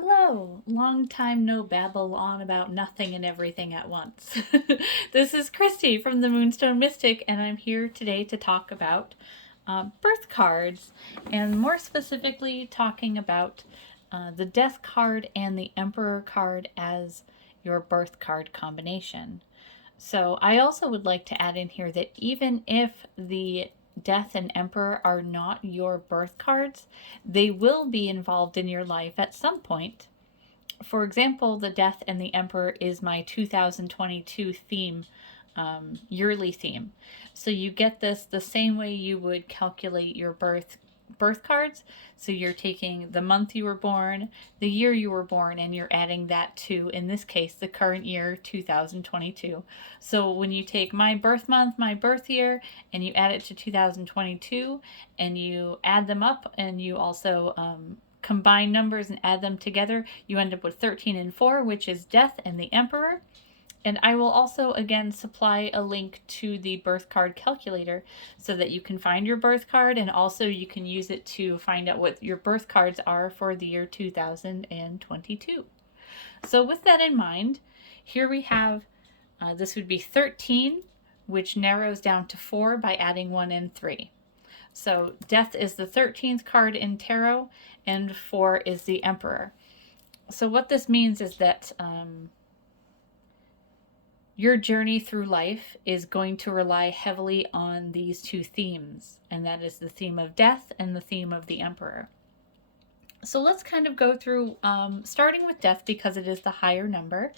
Hello! Long time no babble on about nothing and everything at once. This is Christy from the Moonstone Mystic, and I'm here today to talk about birth cards, and more specifically, talking about the Death card and the Emperor card as your birth card combination. So, I also would like to add in here that even if the Death and Emperor are not your birth cards, they will be involved in your life at some point. For example, the Death and the Emperor is my 2022 theme, yearly theme. So you get this the same way you would calculate your birth cards. So you're taking the month you were born, the year you were born, and you're adding that to, in this case, the current year 2022. So when you take my birth month, my birth year, and you add it to 2022, and you add them up, and you also combine numbers and add them together, you end up with 13 and 4, which is Death and the Emperor. And I will also, again, supply a link to the birth card calculator so that you can find your birth card, and also you can use it to find out what your birth cards are for the year 2022. So with that in mind, here we have, this would be 13, which narrows down to 4 by adding 1 and 3. So Death is the 13th card in tarot, and 4 is the Emperor. So what this means is that your journey through life is going to rely heavily on these two themes, and that is the theme of death and the theme of the Emperor. So let's kind of go through, starting with death because it is the higher number,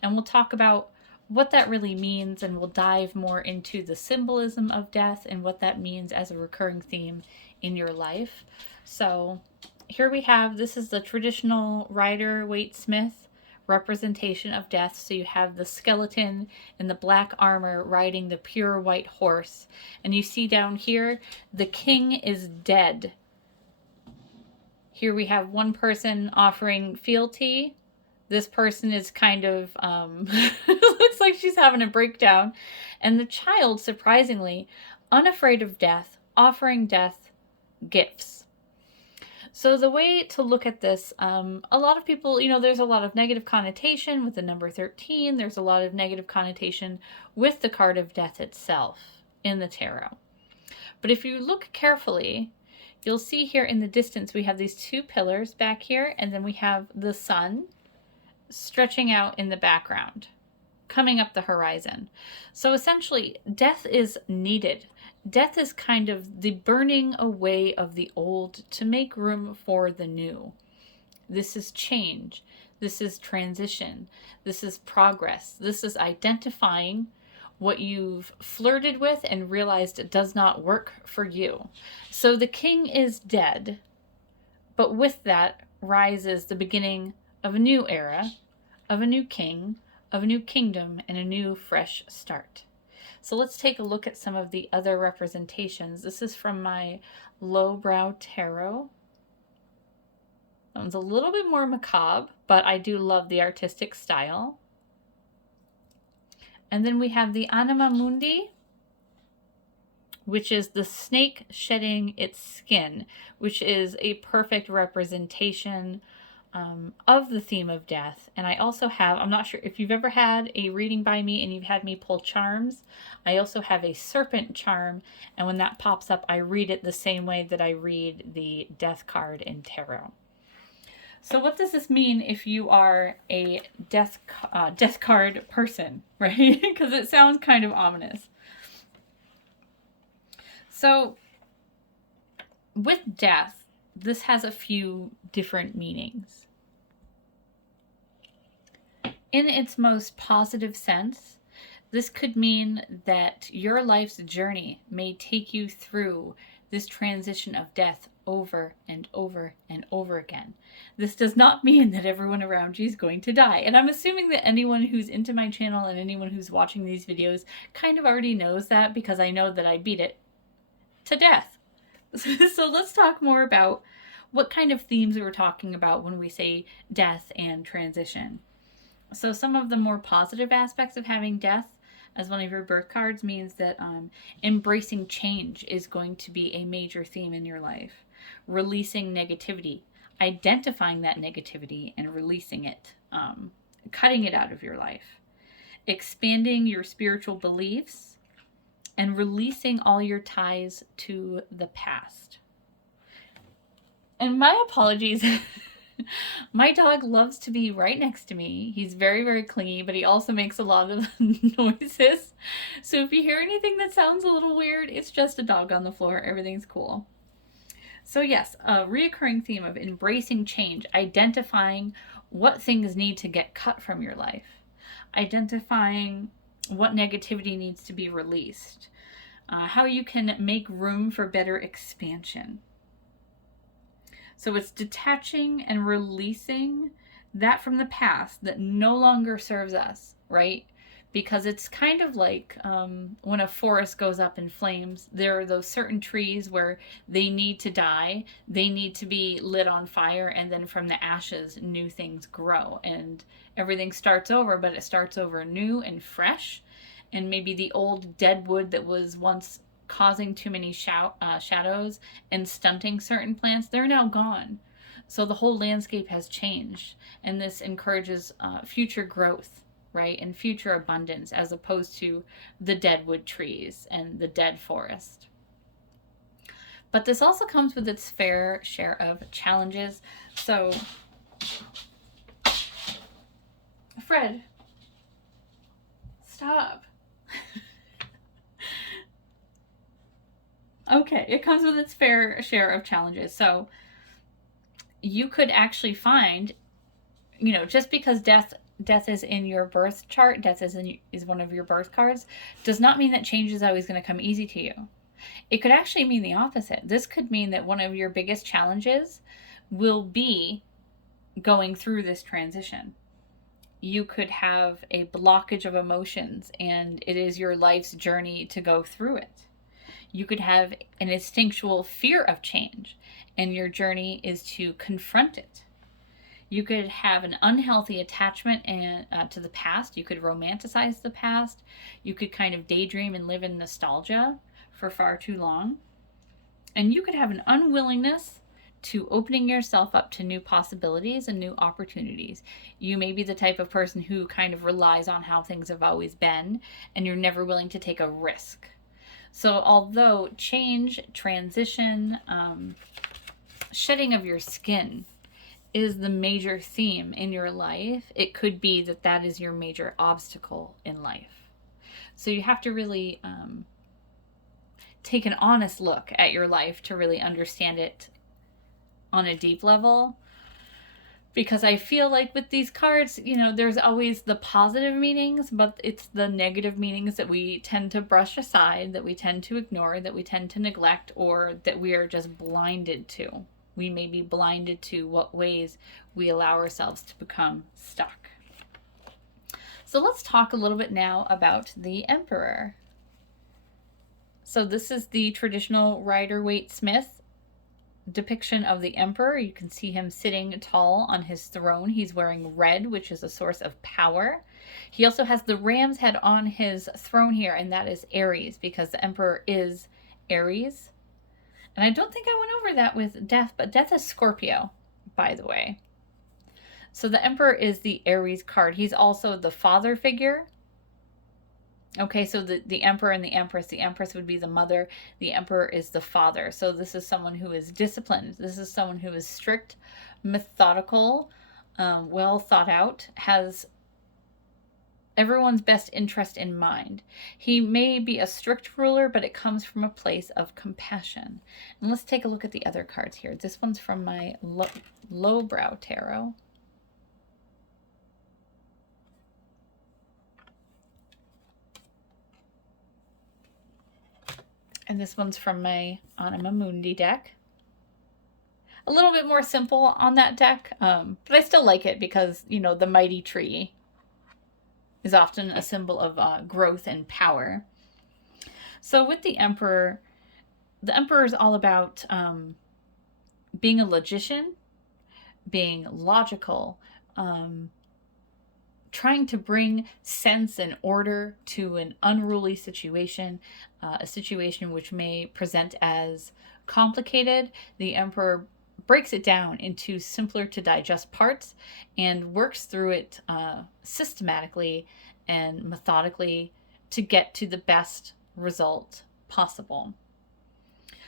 and we'll talk about what that really means, and we'll dive more into the symbolism of death and what that means as a recurring theme in your life. So here we have, this is the traditional Rider-Waite-Smith representation of death. So you have the skeleton in the black armor riding the pure white horse. And you see down here, the king is dead. Here we have one person offering fealty. This person is kind of, looks like she's having a breakdown. And the child, surprisingly, unafraid of death, offering death gifts. So the way to look at this, a lot of people, there's a lot of negative connotation with the number 13. There's a lot of negative connotation with the card of death itself in the tarot. But if you look carefully, you'll see here in the distance, we have these two pillars back here, and then we have the sun stretching out in the background, coming up the horizon. So essentially, death is needed. Death is kind of the burning away of the old to make room for the new. This is change. This is transition. This is progress. This is identifying what you've flirted with and realized it does not work for you. So the king is dead, but with that rises the beginning of a new era, of a new king, of a new kingdom, and a new fresh start. So let's take a look at some of the other representations. This is from my Lowbrow Tarot. That one's a little bit more macabre, but I do love the artistic style. And then we have the Anima Mundi, which is the snake shedding its skin, which is a perfect representation of the theme of death. And I also have, I'm not sure if you've ever had a reading by me and you've had me pull charms, I also have a serpent charm, and when that pops up, I read it the same way that I read the death card in tarot. So what does this mean if you are a death card person, right? Because it sounds kind of ominous. So with death, this has a few different meanings. In its most positive sense, this could mean that your life's journey may take you through this transition of death over and over and over again. This does not mean that everyone around you is going to die. And I'm assuming that anyone who's into my channel and anyone who's watching these videos kind of already knows that, because I know that I beat it to death. So let's talk more about what kind of themes we're talking about when we say death and transition. So some of the more positive aspects of having death as one of your birth cards means that embracing change is going to be a major theme in your life. Releasing negativity, identifying that negativity and releasing it, cutting it out of your life, expanding your spiritual beliefs, and releasing all your ties to the past. And my apologies. My dog loves to be right next to me. He's very, very clingy, but he also makes a lot of noises. So if you hear anything that sounds a little weird, it's just a dog on the floor. Everything's cool. So yes, a reoccurring theme of embracing change, identifying what things need to get cut from your life, identifying what negativity needs to be released, how you can make room for better expansion. So it's detaching and releasing that from the past that no longer serves us, right? Because it's kind of like when a forest goes up in flames, there are those certain trees where they need to die, they need to be lit on fire, and then from the ashes, new things grow, and everything starts over, but it starts over new and fresh, and maybe the old dead wood that was once causing too many shadows and stunting certain plants, they're now gone. So the whole landscape has changed, and this encourages future growth, right, and future abundance, as opposed to the dead wood trees and the dead forest. But this also comes with its fair share of challenges. So, Fred, stop. Okay, it comes with its fair share of challenges. So you could actually find, just because death is in your birth chart, death is one of your birth cards, does not mean that change is always going to come easy to you. It could actually mean the opposite. This could mean that one of your biggest challenges will be going through this transition. You could have a blockage of emotions, and it is your life's journey to go through it. You could have an instinctual fear of change, and your journey is to confront it. You could have an unhealthy attachment to the past. You could romanticize the past. You could kind of daydream and live in nostalgia for far too long. And you could have an unwillingness to opening yourself up to new possibilities and new opportunities. You may be the type of person who kind of relies on how things have always been, and you're never willing to take a risk. So although change, transition, shedding of your skin is the major theme in your life, it could be that is your major obstacle in life. So you have to really take an honest look at your life to really understand it on a deep level. Because I feel like with these cards, there's always the positive meanings, but it's the negative meanings that we tend to brush aside, that we tend to ignore, that we tend to neglect, or that we are just blinded to. We may be blinded to what ways we allow ourselves to become stuck. So let's talk a little bit now about the Emperor. So this is the traditional Rider-Waite-Smith depiction of the Emperor. You can see him sitting tall on his throne. He's wearing red, which is a source of power. He also has the ram's head on his throne here, and that is Aries, because the Emperor is Aries. And I don't think I went over that with Death, but Death is Scorpio, by the way. So the Emperor is the Aries card. He's also the father figure. Okay, so the Emperor and the Empress would be the mother, the Emperor is the father. So this is someone who is disciplined. This is someone who is strict, methodical, well thought out, has everyone's best interest in mind. He may be a strict ruler, but it comes from a place of compassion. And let's take a look at the other cards here. This one's from my Lowbrow Tarot. And this one's from my Anima Mundi deck. A little bit more simple on that deck, but I still like it because, the mighty tree is often a symbol of growth and power. So with the Emperor is all about being a logician, being logical, trying to bring sense and order to an unruly situation, a situation which may present as complicated. The Emperor breaks it down into simpler to digest parts and works through it systematically and methodically to get to the best result possible.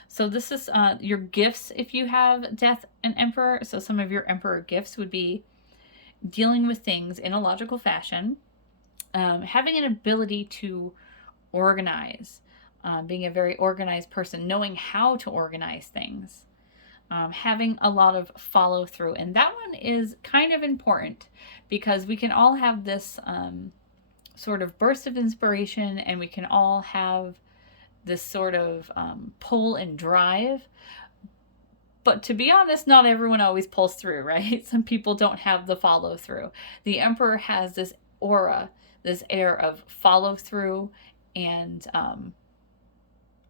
So this is your gifts if you have Death and Emperor. So some of your Emperor gifts would be dealing with things in a logical fashion, having an ability to organize, being a very organized person, knowing how to organize things, having a lot of follow through. And that one is kind of important because we can all have this sort of burst of inspiration, and we can all have this sort of pull and drive. But to be honest, not everyone always pulls through, right? Some people don't have the follow through. The Emperor has this aura, this air of follow through, and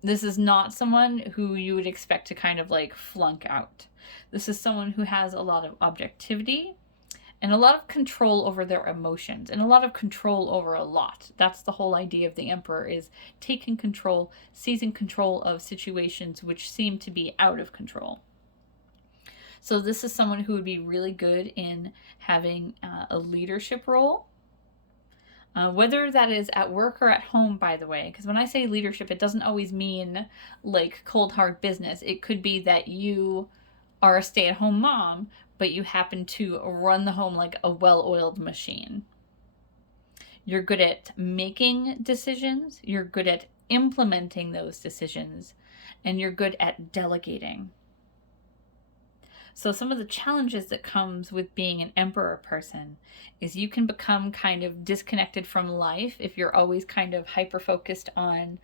this is not someone who you would expect to kind of like flunk out. This is someone who has a lot of objectivity and a lot of control over their emotions and a lot of control over a lot. That's the whole idea of the Emperor, is taking control, seizing control of situations which seem to be out of control. So this is someone who would be really good in having a leadership role, whether that is at work or at home, by the way, because when I say leadership, it doesn't always mean like cold hard business. It could be that you are a stay-at-home mom, but you happen to run the home like a well-oiled machine. You're good at making decisions, you're good at implementing those decisions, and you're good at delegating. So some of the challenges that comes with being an Emperor person is you can become kind of disconnected from life if you're always kind of hyper-focused on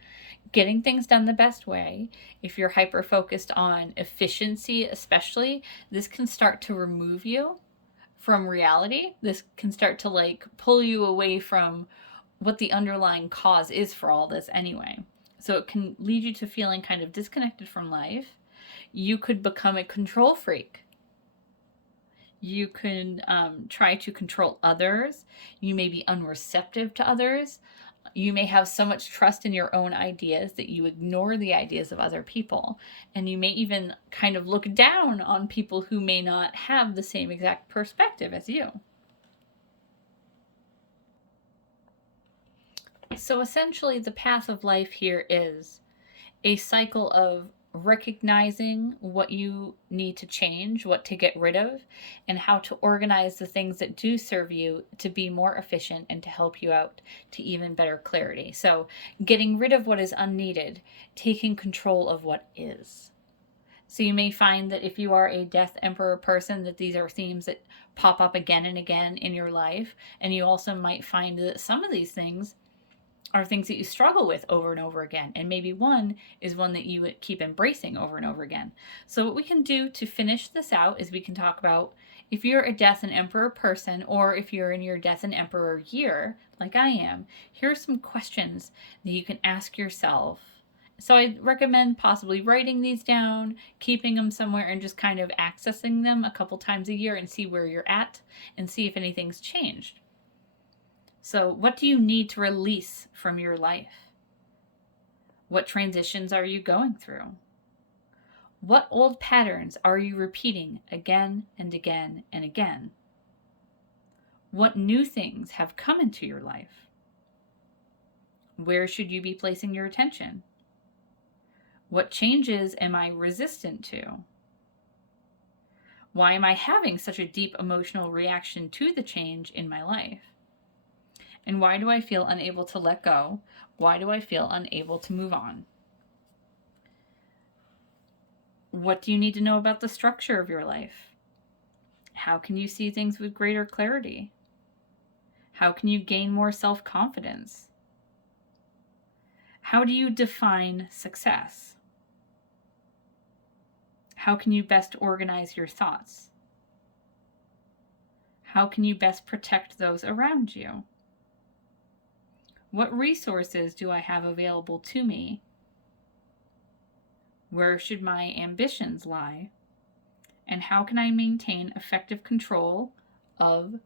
getting things done the best way. If you're hyper-focused on efficiency especially, this can start to remove you from reality. This can start to like pull you away from what the underlying cause is for all this anyway. So it can lead you to feeling kind of disconnected from life. You could become a control freak. You can try to control others. You may be unreceptive to others. You may have so much trust in your own ideas that you ignore the ideas of other people. And you may even kind of look down on people who may not have the same exact perspective as you. So essentially, the path of life here is a cycle of recognizing what you need to change, what to get rid of, and how to organize the things that do serve you to be more efficient and to help you out to even better clarity. So getting rid of what is unneeded, taking control of what is. So you may find that if you are a Death Emperor person, that these are themes that pop up again and again in your life. And you also might find that some of these things are things that you struggle with over and over again. And maybe one is one that you would keep embracing over and over again. So what we can do to finish this out is we can talk about if you're a Death and Emperor person, or if you're in your Death and Emperor year, like I am, here are some questions that you can ask yourself. So I recommend possibly writing these down, keeping them somewhere, and just kind of accessing them a couple times a year and see where you're at and see if anything's changed. So what do you need to release from your life? What transitions are you going through? What old patterns are you repeating again and again and again? What new things have come into your life? Where should you be placing your attention? What changes am I resistant to? Why am I having such a deep emotional reaction to the change in my life? And why do I feel unable to let go? Why do I feel unable to move on? What do you need to know about the structure of your life? How can you see things with greater clarity? How can you gain more self-confidence? How do you define success? How can you best organize your thoughts? How can you best protect those around you? What resources do I have available to me? Where should my ambitions lie? And how can I maintain effective control of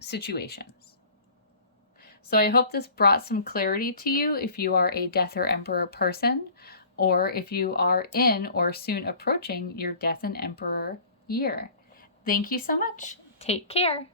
situations? So I hope this brought some clarity to you if you are a Death or Emperor person. or if you are in or soon approaching your Death and Emperor year. Thank you so much. Take care.